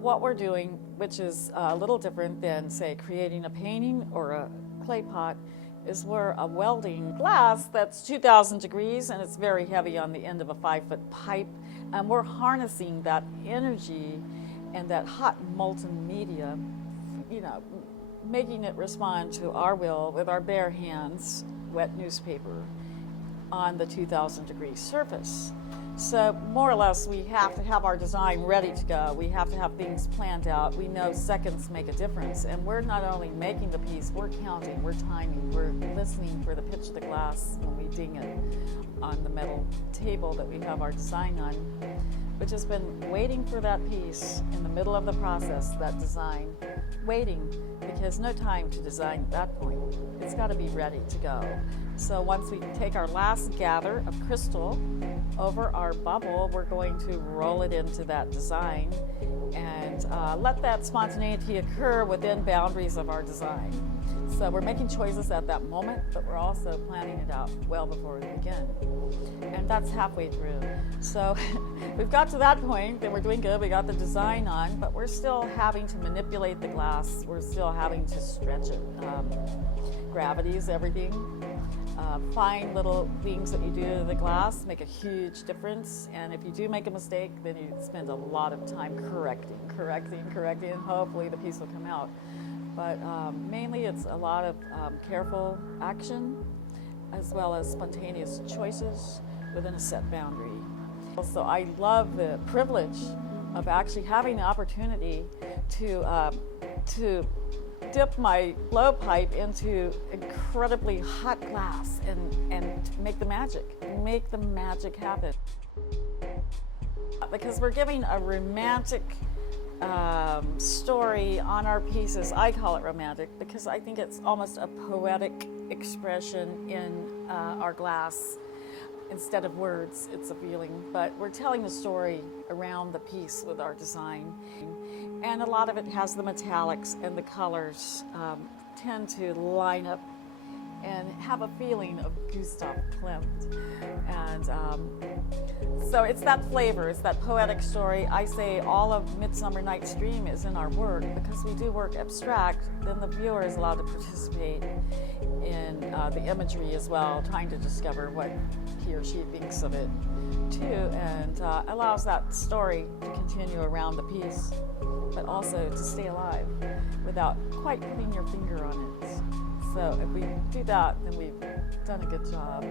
what we're doing, which is a little different than, say, creating a painting or a clay pot, is we're welding glass that's 2,000 degrees and it's very heavy on the end of a 5-foot pipe, and we're harnessing that energy and that hot molten media, making it respond to our will with our bare hands, wet newspaper, on the 2,000 degree surface. So more or less, we have to have our design ready to go. We have to have things planned out. We know seconds make a difference, and we're not only making the piece, we're counting, we're timing, we're listening for the pitch of the glass when we ding it on the metal table that we have our design on. We've just been waiting for that piece in the middle of the process, that design, waiting, because no time to design at that point. It's got to be ready to go. So once we take our last gather of crystal over our bubble, we're going to roll it into that design and let that spontaneity occur within boundaries of our design. So we're making choices at that moment, but we're also planning it out well before we begin. And that's halfway through. So we've got to that point, and we're doing good. We got the design on, but we're still having to manipulate the glass. We're still having to stretch it. Gravity is everything. Fine little things that you do to the glass make a huge difference. And if you do make a mistake, then you spend a lot of time correcting, and hopefully the piece will come out. But mainly it's a lot of careful action as well as spontaneous choices within a set boundary. So I love the privilege of actually having the opportunity to dip my blowpipe into incredibly hot glass and make the magic happen. Because we're giving a romantic story on our pieces. I call it romantic because I think it's almost a poetic expression in our glass. Instead of words, it's a feeling, but we're telling the story around the piece with our design. And a lot of it has the metallics, and the colors tend to line up and have a feeling of Gustav Klimt. And so it's that flavor, it's that poetic story. I say all of Midsummer Night's Dream is in our work because we do work abstract, then the viewer is allowed to participate in the imagery as well, trying to discover what he or she thinks of it too, and allows that story to continue around the piece, but also to stay alive without quite putting your finger on it. So if we do that, then we've done a good job.